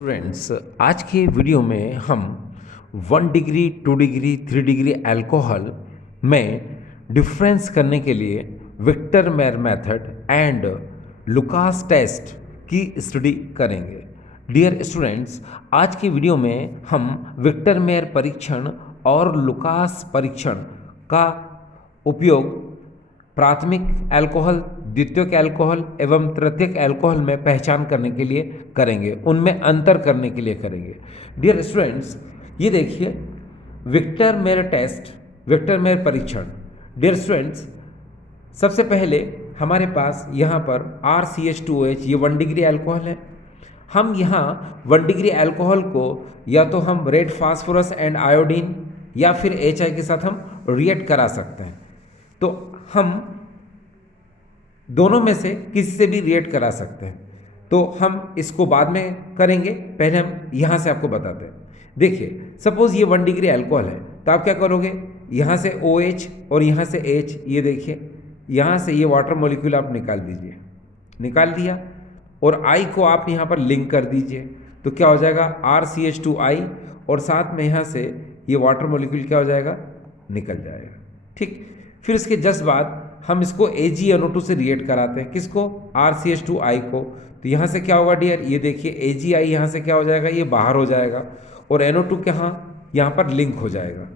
Friends, आज के video में हम 1 डिग्री 2 डिग्री 3 डिग्री अल्कोहल में डिफरेंस करने के लिए Victor Meyer method and Lucas test की स्टडी करेंगे। डियर स्टूडेंट्स, आज की वीडियो में हम विक्टर मेयर परीक्षण और लुकास परीक्षण का उपयोग प्राथमिक अल्कोहल, द्वितीयक अल्कोहल एवं तृतीयक अल्कोहल में पहचान करने के लिए करेंगे, उनमें अंतर करने के लिए करेंगे। डियर स्टूडेंट्स, ये देखिए Victor Meyer test, Victor Meyer परीक्षण। डियर स्टूडेंट्स, सबसे पहले हमारे पास यहाँ पर RCH2OH, ये 1 डिग्री अल्कोहल है। हम यहाँ 1 डिग्री अल्कोहल को या तो हम रेड फास्फोरस एंड आयोडीन या फिर HI के साथ हम रिएक्ट करा सकते हैं। तो हम दोनों में से किसी से भी रिएक्ट करा सकते हैं, तो हम इसको बाद में करेंगे, पहले हम यहाँ से आपको बताते हैं। देखिए, सपोज ये 1 डिग्री अल्कोहल है, तो आप क्या करोगे, यहाँ से OH और यहाँ से H, ये देखिए यहाँ से ये वाटर मॉलिक्यूल आप निकाल दीजिए, निकाल दिया, और I को आप यहाँ पर लिंक कर दीजिए, तो क्या हो जाएगा RCH2I, और साथ में यहाँ से ये वाटर मॉलिक्यूल क्या हो जाएगा, निकल जाएगा। ठीक, फिर इसके जस्ट बाद हम इसको AgNO2 से रिएक्ट कराते हैं, किसको, RCH2I को। तो यहाँ से क्या होगा डियर, ये देखिए AgI यहाँ से क्या हो जाएगा, ये बाहर हो जाएगा, और NO2 कहाँ, यहाँ पर लिंक हो जाएगा।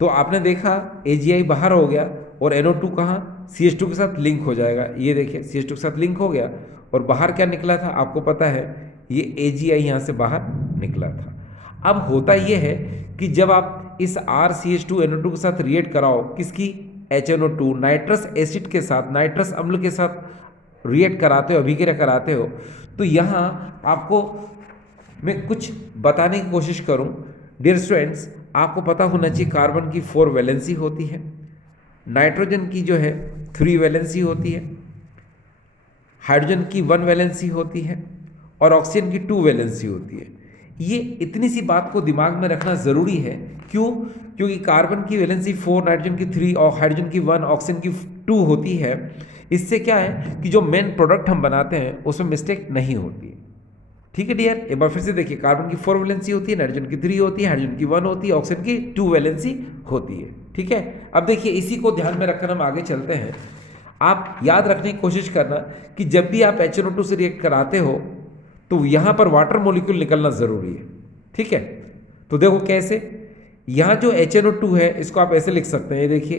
तो आपने देखा AgI बाहर हो गया और NO2 कहाँ, CH2 के साथ लिंक हो जाएगा। ये देखिए CH2 के साथ लिंक हो गया, और बाहर क्या निकला था आपको पता है, ये AgI यहाँ से बाहर निकला था। अब होता ये है कि जब आप इस RCH2NO2 के साथ रिएक्ट कराओ, किसकी, HNO2 नाइट्रस एसिड के साथ, नाइट्रस अम्ल के साथ रिएक्ट कराते हो, अभिक्रिया कराते हो, तो यहाँ आपको मैं कुछ बताने की कोशिश करूँ। डियर स्टूडेंट्स, आपको पता होना चाहिए कार्बन की 4 वैलेंसी होती है, नाइट्रोजन की जो है 3 वैलेंसी होती है, हाइड्रोजन की 1 वैलेंसी होती है, और ऑक्सीजन की 2 वैलेंसी होती है। ये इतनी सी बात को दिमाग में रखना ज़रूरी है। क्यों? क्योंकि कार्बन की वैलेंसी 4, नाइट्रोजन की 3 और हाइड्रोजन की 1, ऑक्सीजन की 2 होती है। इससे क्या है कि जो मेन प्रोडक्ट हम बनाते हैं उसमें मिस्टेक नहीं होती है। ठीक है डियर, एक बार फिर से देखिए, कार्बन की 4 वैलेंसी होती है, नाइट्रोजन की 3 होती है, हाइड्रोजन की 1 होती है, ऑक्सीजन की 2 वैलेंसी होती है। ठीक है, अब देखिए इसी को ध्यान में रखकर हम आगे चलते हैं। आप याद रखने की कोशिश करना कि जब भी आप HNO2 से रिएक्ट कराते हो तो यहाँ पर वाटर मॉलिक्यूल निकलना ज़रूरी है। ठीक है, तो देखो कैसे, यहाँ जो HNO2 है इसको आप ऐसे लिख सकते हैं, ये देखिए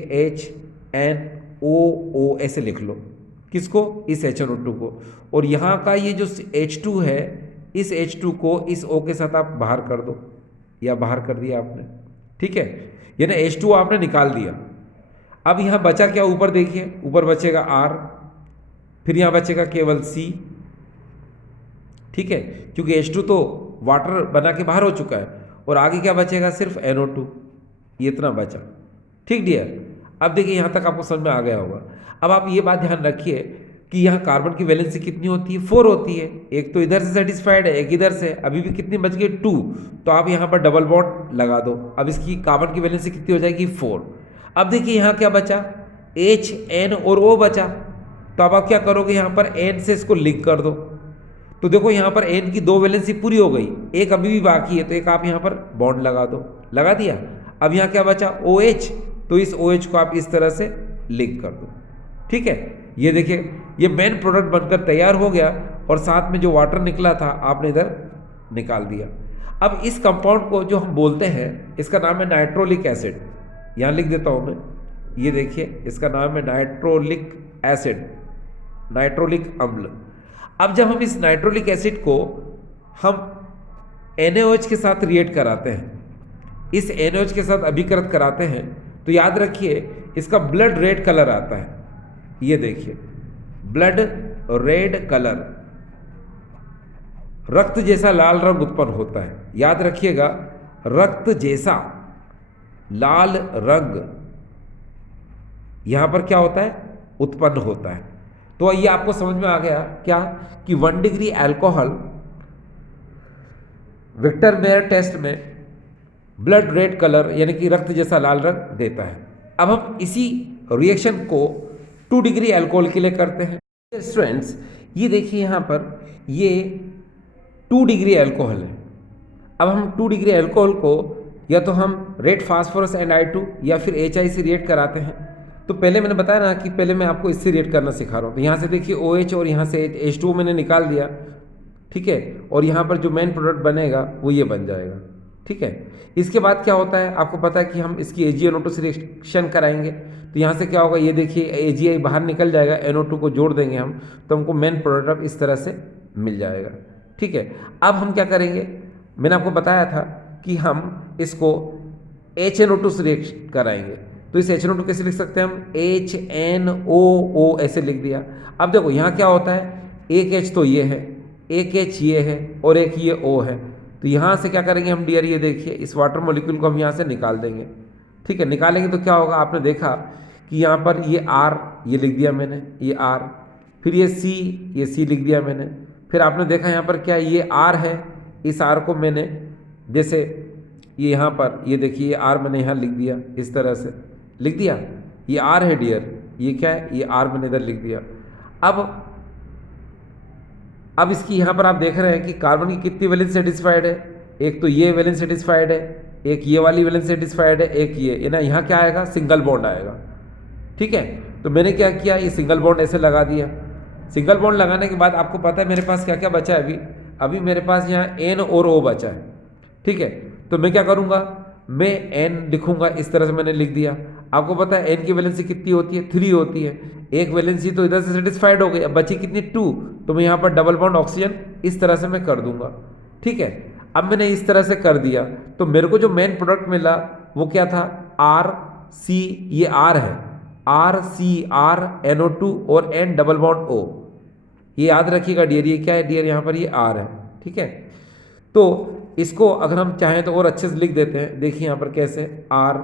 HNOO ऐसे लिख लो, किसको, इस HNO2 को, और यहाँ का ये जो H2 है, इस H2 को इस O के साथ आप बाहर कर दो, या बाहर कर दिया आपने। ठीक है, यानी H2 आपने निकाल दिया। अब यहाँ बचा क्या, ऊपर देखिए, ऊपर बचेगा R, फिर यहाँ बचेगा केवल C। ठीक है, क्योंकि H2 तो वाटर बना के बाहर हो चुका है, और आगे क्या बचेगा, सिर्फ NO2, ये इतना बचा। ठीक डियर, अब देखिए यहाँ तक आपको समझ में आ गया होगा। अब आप ये बात ध्यान रखिए कि यहाँ कार्बन की वैलेंसी कितनी होती है, 4 होती है। एक तो इधर से सेटिस्फाइड है, एक इधर से, अभी भी कितनी बच गई, 2। तो आप यहाँ पर डबल बॉन्ड लगा दो, अब इसकी कार्बन की वैलेंसी कितनी हो जाएगी, 4। अब देखिए यहाँ क्या बचा, H, N और O बचा। तो अब आप क्या करोगे, यहाँ पर N से इसको लिंक कर दो। तो देखो यहाँ पर N की 2 वैलेंसी पूरी हो गई, एक अभी भी बाकी है, तो एक आप यहाँ पर बॉन्ड लगा दो, लगा दिया। अब यहाँ क्या बचा, OH, तो इस OH को आप इस तरह से लिंक कर दो। ठीक है, ये देखिए ये मेन प्रोडक्ट बनकर तैयार हो गया, और साथ में जो वाटर निकला था आपने इधर निकाल दिया। अब इस कंपाउंड को जो हम बोलते हैं, इसका नाम है नाइट्रोलिक एसिड। यहाँ लिख देता हूँ मैं, ये देखिए इसका नाम है नाइट्रोलिक एसिड, नाइट्रोलिक अम्ल। अब जब हम इस नाइट्रोलिक एसिड को हम NaOH के साथ रिएक्ट कराते हैं, इस NaOH के साथ अभिकृत कराते हैं, तो याद रखिए इसका ब्लड रेड कलर आता है। ये देखिए ब्लड रेड कलर, रक्त जैसा लाल रंग उत्पन्न होता है। याद रखिएगा, रक्त जैसा लाल रंग यहां पर क्या होता है, उत्पन्न होता है। तो ये आपको समझ में आ गया क्या, कि 1 degree alcohol Victor Meyer test में ब्लड रेड कलर यानी कि रक्त जैसा लाल रंग देता है। अब हम इसी रिएक्शन को 2 डिग्री अल्कोहल के लिए करते हैं। स्टूडेंट्स, ये देखिए यहाँ पर ये 2 डिग्री अल्कोहल है, अब हम 2 डिग्री अल्कोहल को या तो हम रेड फास्फोरस एंड I2 या फिर HI से रिएक्ट कराते हैं। तो पहले मैंने बताया ना कि पहले मैं आपको इससे रिएक्ट करना सिखा रहा हूँ। तो यहाँ से देखिए OH और यहाँ से H2O मैंने निकाल दिया, ठीक है, और यहाँ पर जो मेन प्रोडक्ट बनेगा वो ये बन जाएगा, ठीक है। इसके बाद क्या होता है आपको पता है कि हम इसकी AgNO2 से रिएक्शन कराएंगे। तो यहाँ से क्या होगा, ये देखिए AgI बाहर निकल जाएगा, NO2 को जोड़ देंगे हम, तो हमको मेन प्रोडक्ट इस तरह से मिल जाएगा, ठीक है। अब हम क्या करेंगे, मैंने आपको बताया था कि हम इसको HNO2 से रिएक्ट कराएंगे। तो इस HNO2 कैसे लिख सकते हैं हम, HNOO ऐसे लिख दिया। अब देखो यहाँ क्या होता है, एक H तो ये है, एक H ये है और एक ये O है। तो यहाँ से क्या करेंगे हम डियर, ये देखिए इस वाटर मॉलिक्यूल को हम यहाँ से निकाल देंगे, ठीक है। निकालेंगे तो क्या होगा, आपने देखा कि यहाँ पर ये R ये लिख दिया मैंने, ये R, फिर ये C लिख दिया मैंने, फिर आपने देखा यहाँ पर क्या ये R है, इस R को मैंने जैसे ये यहाँ पर ये देखिए ये R मैंने यहाँ लिख दिया, इस तरह से लिख दिया, ये R है डियर, ये क्या है, ये R मैंने इधर लिख दिया। अब इसकी यहाँ पर आप देख रहे हैं कि कार्बन की कितनी वैलेंस सेटिस्फाइड है, एक तो ये वैलेंस सेटिस्फाइड है, एक ये वाली वैलेंस सेटिस्फाइड है, एक ये ना, यहाँ क्या आएगा, सिंगल बॉन्ड आएगा, ठीक है। तो मैंने क्या किया, ये सिंगल बॉन्ड ऐसे लगा दिया। सिंगल बॉन्ड लगाने के बाद आपको पता है मेरे पास क्या क्या बचा है, अभी मेरे पास यहाँ N और O बचा है, ठीक है। तो मैं क्या करूँगा, मैं N लिखूँगा, इस तरह से मैंने लिख दिया। आपको पता है N की वैलेंसी कितनी होती है, 3 होती है, एक वैलेंसी तो इधर से सेटिस्फाइड हो गई, अब बची कितनी, 2। तो मैं यहाँ पर डबल बॉन्ड ऑक्सीजन इस तरह से मैं कर दूंगा, ठीक है। अब मैंने इस तरह से कर दिया तो मेरे को जो मेन प्रोडक्ट मिला वो क्या था, RC, ये R है, RCR NO2 और N डबल बॉन्ड O, ये याद रखिएगा डियर, ये क्या है डियर, यहाँ पर ये R है, ठीक है। तो इसको अगर हम चाहें तो और अच्छे से लिख देते हैं, देखिए यहाँ पर कैसे, R,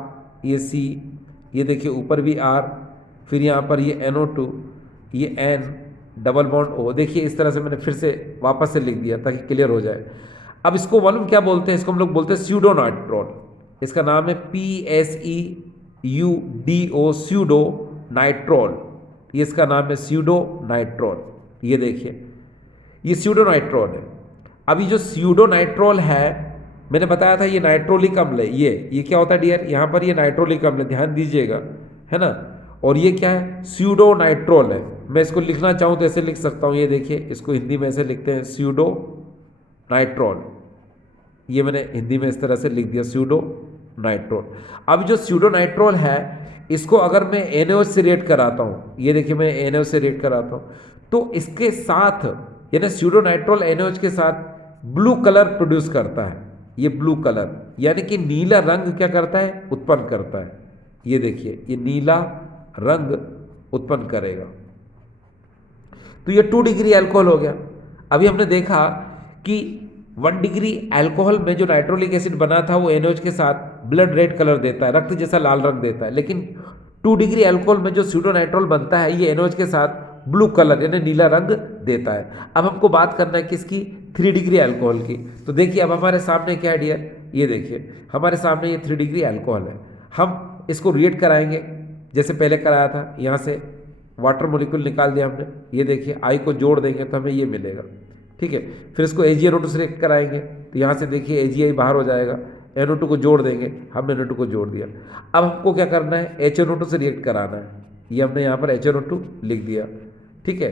ये C, ये देखिए ऊपर भी R, फिर यहाँ पर ये NO2, ये N डबल बॉन्ड O, देखिए इस तरह से मैंने फिर से वापस से लिख दिया ताकि क्लियर हो जाए। अब इसको मालूम क्या बोलते हैं, इसको हम लोग बोलते हैं स्यूडो नाइट्रोल, इसका नाम है PSEUDO, स्यूडो नाइट्रोल, ये इसका नाम है स्यूडो नाइट्रोल। ये देखिए ये स्यूडो नाइट्रोल है। अभी जो स्यूडो नाइट्रोल है मैंने बताया था ये नाइट्रोलिक अम्ल है, ये क्या होता है डियर, यहाँ पर ये नाइट्रोलिक अम्ल है, ध्यान दीजिएगा, है ना। और ये क्या है, स्यूडो नाइट्रोल है। मैं इसको लिखना चाहूँ तो ऐसे लिख सकता हूँ, ये देखिए इसको हिंदी में ऐसे लिखते हैं स्यूडो नाइट्रोल, ये मैंने हिंदी में इस तरह से लिख दिया स्यूडो नाइट्रोल। अब जो स्यूडो नाइट्रोल है इसको अगर मैं NaOH से रिएक्ट कराता हूँ, ये देखिए मैं NaOH से रिएक्ट कराता हूँ, तो इसके साथ यानी स्यूडो नाइट्रोल NaOH के साथ ब्लू कलर प्रोड्यूस करता है। ये ब्लू कलर यानी कि नीला रंग क्या करता है, उत्पन्न करता है। ये देखिए ये नीला रंग उत्पन्न करेगा। तो ये 2 डिग्री अल्कोहल हो गया। अभी हमने देखा कि 1 डिग्री अल्कोहल में जो नाइट्रोलिक एसिड बना था वो NaOH के साथ ब्लड रेड कलर देता है, रक्त जैसा लाल रंग देता है। लेकिन 2 डिग्री अल्कोहल में जो स्यूडो नाइट्रोल बनता है ये NaOH के साथ ब्लू कलर यानी नीला रंग देता है। अब हमको बात करना है किसकी, 3 डिग्री अल्कोहल की। तो देखिए अब हमारे सामने क्या है डियर, ये देखिए हमारे सामने ये 3 डिग्री अल्कोहल है। हम इसको रिएक्ट कराएंगे जैसे पहले कराया था, यहाँ से वाटर मोलिक्यूल निकाल दिया हमने, ये देखिए I को जोड़ देंगे तो हमें ये मिलेगा, ठीक है। फिर इसको AgNO2 से रिएक्ट कराएंगे तो यहाँ से देखिए AgI बाहर हो जाएगा, NO2 को जोड़ देंगे, हमने NO2 को जोड़ दिया। अब हमको क्या करना है, HNO2 से रिएक्ट कराना है, ये हमने यहाँ पर HNO2 लिख दिया, ठीक है।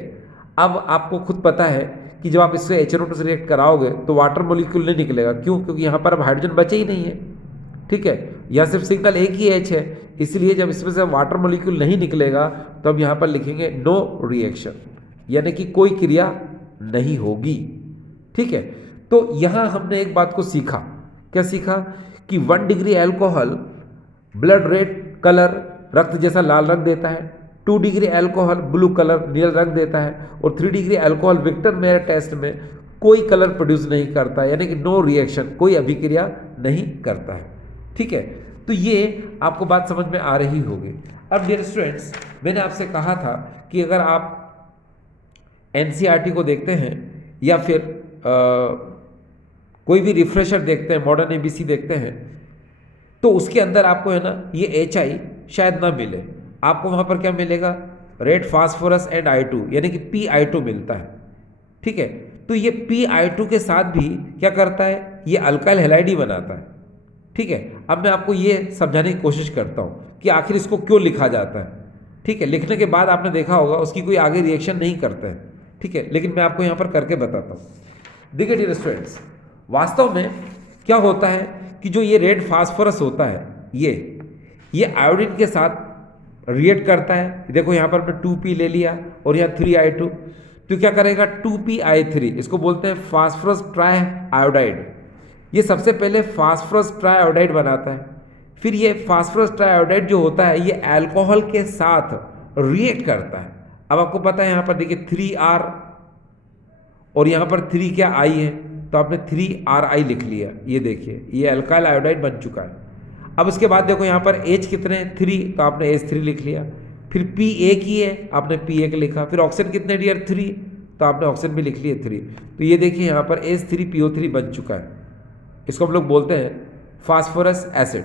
अब आपको खुद पता है कि जब आप इससे HNO2 से रिएक्ट कराओगे तो वाटर मोलिक्यूल नहीं निकलेगा, क्यों, क्योंकि यहाँ पर अब हाइड्रोजन बचे ही नहीं है, ठीक है। यहाँ सिर्फ सिंगल एक ही H है, इसलिए जब इसमें से वाटर मोलिक्यूल नहीं निकलेगा तो हम यहाँ पर लिखेंगे नो रिएक्शन, यानी कि कोई क्रिया नहीं होगी, ठीक है। तो यहाँ हमने एक बात को सीखा, क्या सीखा कि 1 degree alcohol blood red colour रक्त जैसा लाल रंग देता है, 2 डिग्री अल्कोहल ब्लू कलर नीला रंग देता है, और 3 degree alcohol Victor Meyer test में कोई कलर प्रोड्यूस नहीं करता, यानी कि नो रिएक्शन, कोई अभिक्रिया नहीं करता है, ठीक है। तो ये आपको बात समझ में आ रही होगी। अब डियर स्टूडेंट्स, मैंने आपसे कहा था कि अगर आप NCERT को देखते हैं या फिर कोई भी रिफ्रेशर देखते हैं, मॉडर्न ABC देखते हैं, तो उसके अंदर आपको है ना ये HI शायद ना मिले, आपको वहाँ पर क्या मिलेगा, रेड फास्फोरस एंड I2 यानी कि PI2 मिलता है, ठीक है। तो ये PI2 के साथ भी क्या करता है, ये अल्काइल हैलाइड ही बनाता है। ठीक है, अब मैं आपको ये समझाने की कोशिश करता हूँ कि आखिर इसको क्यों लिखा जाता है। ठीक है, लिखने के बाद आपने देखा होगा उसकी कोई आगे रिएक्शन नहीं करते हैं। ठीक है, लेकिन मैं आपको यहाँ पर करके बताता हूँ। देखिए डियर स्टूडेंट्स, वास्तव में क्या होता है कि जो ये रेड फास्फोरस होता है ये आयोडीन के साथ रिएक्ट करता है। देखो यहाँ पर मैं 2p ले लिया और यहाँ 3i2, तो क्या करेगा 2pI3, इसको बोलते हैं फास्फोरस ट्राई आयोडाइड। ये सबसे पहले फास्फोरस ट्राई आयोडाइड बनाता है, फिर ये फास्फोरस ट्राई आयोडाइड जो होता है ये अल्कोहल के साथ रिएक्ट करता है। अब आपको पता है यहाँ पर देखिए 3R और यहाँ पर 3 क्या I है, तो आपने 3RI लिख लिया। ये देखिए ये अल्काइल आयोडाइड बन चुका है। अब उसके बाद देखो यहाँ पर H कितने 3, तो आपने H3 लिख लिया। फिर P एक ही है, आपने P एक लिखा। फिर ऑक्सीजन कितने डियर 3, तो आपने ऑक्सीजन भी लिख लिए 3। तो ये देखिए यहाँ पर H3PO3 बन चुका है। इसको हम लोग बोलते हैं फास्फोरस एसिड।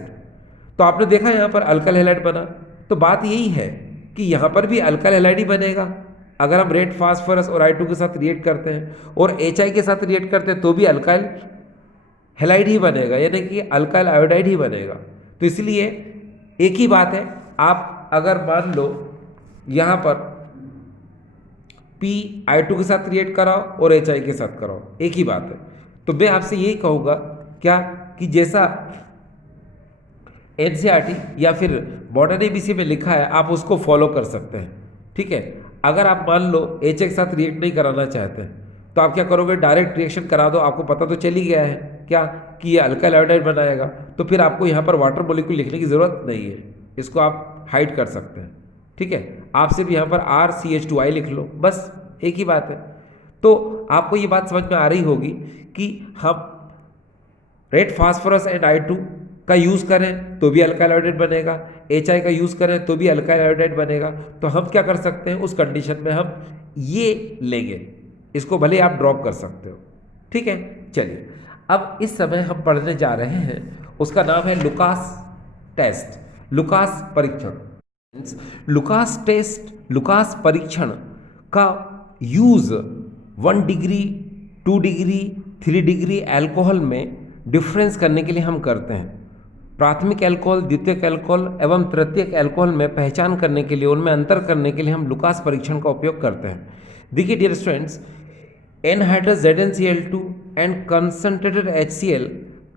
तो आपने देखा यहाँ पर अल्काइल हैलाइड बना। तो बात यही है कि यहाँ पर भी अल्काइल हैलाइड ही बनेगा अगर हम रेड फास्फोरस और I2 के साथ रिएक्ट करते हैं, और HI के साथ रिएक्ट करते हैं तो भी अल्काइल हैलाइड ही बनेगा, यानी कि अल्काइल आयोडाइड ही बनेगा। तो इसलिए एक ही बात है, आप अगर मान लो यहाँ पर PI2 के साथ रिएक्ट कराओ और HI के साथ कराओ, एक ही बात है। तो मैं आपसे यही कहूँगा क्या कि जैसा NCERT या फिर मॉडर्न ABC में लिखा है आप उसको फॉलो कर सकते हैं। ठीक है, अगर आप मान लो HI के साथ रिएक्ट नहीं कराना चाहते हैं तो आप क्या करोगे, डायरेक्ट रिएक्शन करा दो। आपको पता तो चल ही गया है क्या कि ये अल्काइल आयोडाइड बनाएगा, तो फिर आपको यहाँ पर वाटर मॉलिक्यूल लिखने की ज़रूरत नहीं है, इसको आप हाइड कर सकते हैं। ठीक है, आप सिर्फ यहाँ पर RCH2I लिख लो, बस एक ही बात है। तो आपको ये बात समझ में आ रही होगी कि हम रेड फास्फोरस एंड I2 का यूज़ करें तो भी अल्काइल आयोडाइड बनेगा, HI का यूज़ करें तो भी अल्काइल आयोडाइड बनेगा। तो हम क्या कर सकते हैं, उस कंडीशन में हम ये लेंगे, इसको भले आप ड्रॉप कर सकते हो। ठीक है, चलिए अब इस समय हम पढ़ने जा रहे हैं, उसका नाम है लुकास टेस्ट, लुकास परीक्षण। लुकास टेस्ट, लुकास परीक्षण का use 1 degree 2 degree 3 degree alcohol में डिफरेंस करने के लिए हम करते हैं। प्राथमिक अल्कोहल, द्वितीयक अल्कोहल एवं तृतीयक अल्कोहल में पहचान करने के लिए, उनमें अंतर करने के लिए हम लुकास परीक्षण का उपयोग करते हैं। देखिए dear students, anhydrous ZnCl2 and concentrated HCl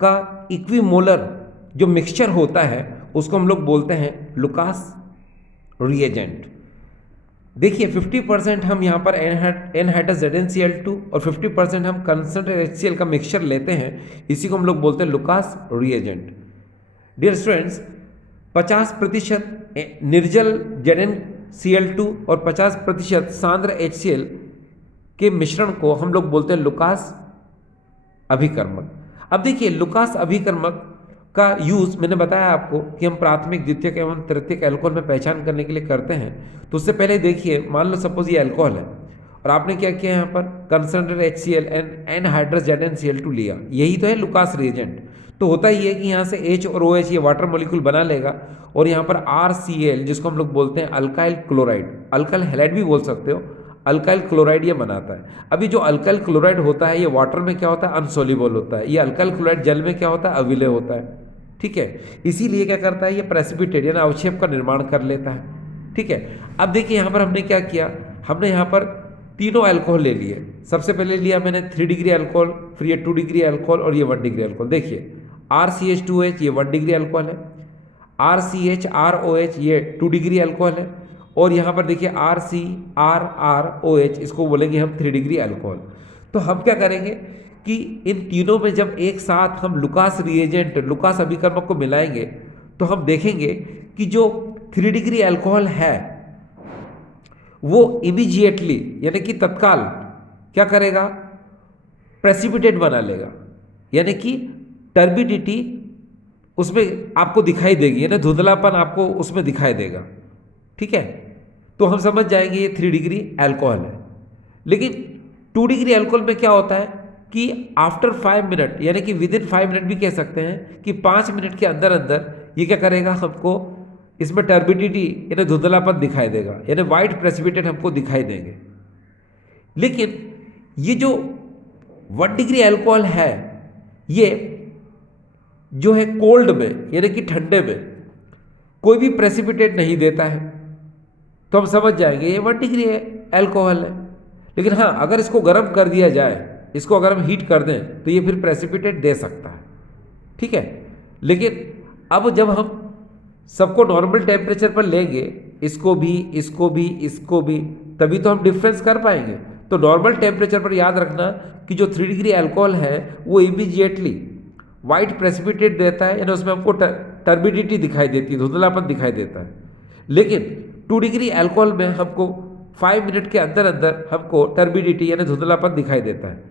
का इक्विमोलर जो मिक्सचर होता है उसको हम लोग बोलते हैं लुकास रिएजेंट। देखिए 50% हम यहाँ पर एनहाइड्रस ZnCl2 और 50% हम कंसंट्रेटेड HCl का मिक्सचर लेते हैं, इसी को हम लोग बोलते हैं लुकास रिएजेंट। डियर स्टूडेंट्स, 50% निर्जल ZnCl2 और 50% सांद्र HCl के मिश्रण को हम लोग बोलते हैं लुकास अभिकर्मक। अब देखिए लुकास अभिकर्मक का यूज़ मैंने बताया आपको कि हम प्राथमिक, द्वितीयक एवं तृतीयक अल्कोहल में पहचान करने के लिए करते हैं। तो उससे पहले देखिए, मान लो सपोज ये अल्कोहल है और आपने क्या किया यहाँ पर concentrated HCl and anhydrous ZnCl2 लिया, यही तो है लुकास रिएजेंट। तो होता ही है कि यहाँ से H और OH ये वाटर मॉलिक्यूल बना लेगा और यहाँ पर RCl जिसको हम लोग बोलते हैं अल्काइल क्लोराइड, अल्काइल हैलाइड भी बोल सकते हो, अल्काइल क्लोराइड ये बनाता है। अभी जो अल्काइल क्लोराइड होता है ये वाटर में क्या होता है, अनसोल्यूबल होता है। ये अल्काइल क्लोराइड जल में क्या होता है, अविलय होता है। ठीक है, इसीलिए क्या करता है, ये प्रेसिपिटेट यानी अवक्षेप का निर्माण कर लेता है। ठीक है, अब देखिए यहाँ पर हमने क्या किया, हमने यहाँ पर तीनों अल्कोहल ले लिए। सबसे पहले लिया मैंने 3 डिग्री अल्कोहल, फिर ये 2 डिग्री अल्कोहल और ये 1 डिग्री अल्कोहल। देखिए RCH2H ये 1 डिग्री अल्कोहल है, RCHROH ये 2 डिग्री अल्कोहल है, और यहाँ पर देखिए RCRROH इसको बोलेंगे हम 3 डिग्री अल्कोहल। तो हम क्या करेंगे कि इन तीनों में जब एक साथ हम लुकास रिएजेंट, लुकास अभिकर्मक को मिलाएंगे तो हम देखेंगे कि जो 3 डिग्री अल्कोहल है वो इमीडिएटली यानी कि तत्काल क्या करेगा, प्रेसिपिटेट बना लेगा, यानी कि टर्बिडिटी उसमें आपको दिखाई देगी, यानी धुंधलापन आपको उसमें दिखाई देगा। ठीक है, तो हम समझ जाएंगे ये 3 डिग्री अल्कोहल है। लेकिन 2 डिग्री अल्कोहल में क्या होता है कि आफ्टर 5 मिनट यानी कि विद इन 5 मिनट भी कह सकते हैं कि 5 मिनट के अंदर अंदर ये क्या करेगा, हमको इसमें टर्बिडिटी यानी धुंधलापन दिखाई देगा, यानी वाइट प्रेसिपिटेट हमको दिखाई देंगे। लेकिन ये जो 1 डिग्री अल्कोहल है ये जो है कोल्ड में यानी कि ठंडे में कोई भी प्रेसिपिटेट नहीं देता है, तो हम समझ जाएंगे ये 1 डिग्री है एल्कोहल है। लेकिन हाँ, अगर इसको गर्म कर दिया जाए, इसको अगर हम हीट कर दें तो ये फिर प्रेसिपिटेट दे सकता है, ठीक है। लेकिन अब जब हम सबको नॉर्मल टेम्परेचर पर लेंगे, इसको भी इसको भी इसको भी, तभी तो हम डिफरेंस कर पाएंगे। तो नॉर्मल टेम्परेचर पर याद रखना कि जो 3 डिग्री अल्कोहल है वो इमीडिएटली वाइट प्रेसिपिटेट देता है, यानी उसमें हमको टर्बिडिटी दिखाई देती है, धुंधलापन दिखाई देता है। लेकिन 2 डिग्री अल्कोहल में हमको 5 मिनट के अंदर अंदर हमको टर्बिडिटी यानी धुंधलापन दिखाई देता है,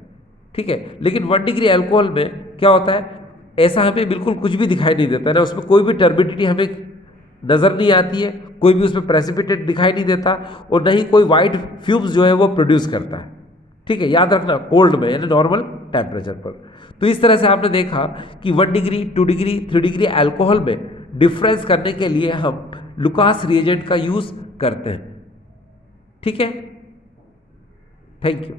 ठीक है। लेकिन 1 डिग्री अल्कोहल में क्या होता है, ऐसा हमें बिल्कुल कुछ भी दिखाई नहीं देता है ना, उसमें कोई भी टर्बिडिटी हमें नज़र नहीं आती है, कोई भी उसमें प्रेसिपिटेट दिखाई नहीं देता, और न ही कोई वाइट फ्यूम्स जो है वो प्रोड्यूस करता है, ठीक है। याद रखना कोल्ड में यानी नॉर्मल टेम्परेचर पर। तो इस तरह से आपने देखा कि 1 डिग्री 2 डिग्री 3 डिग्री अल्कोहल में डिफरेंस करने के लिए हम लुकास रिएजेंट का यूज़ करते हैं, ठीक है। Thank you.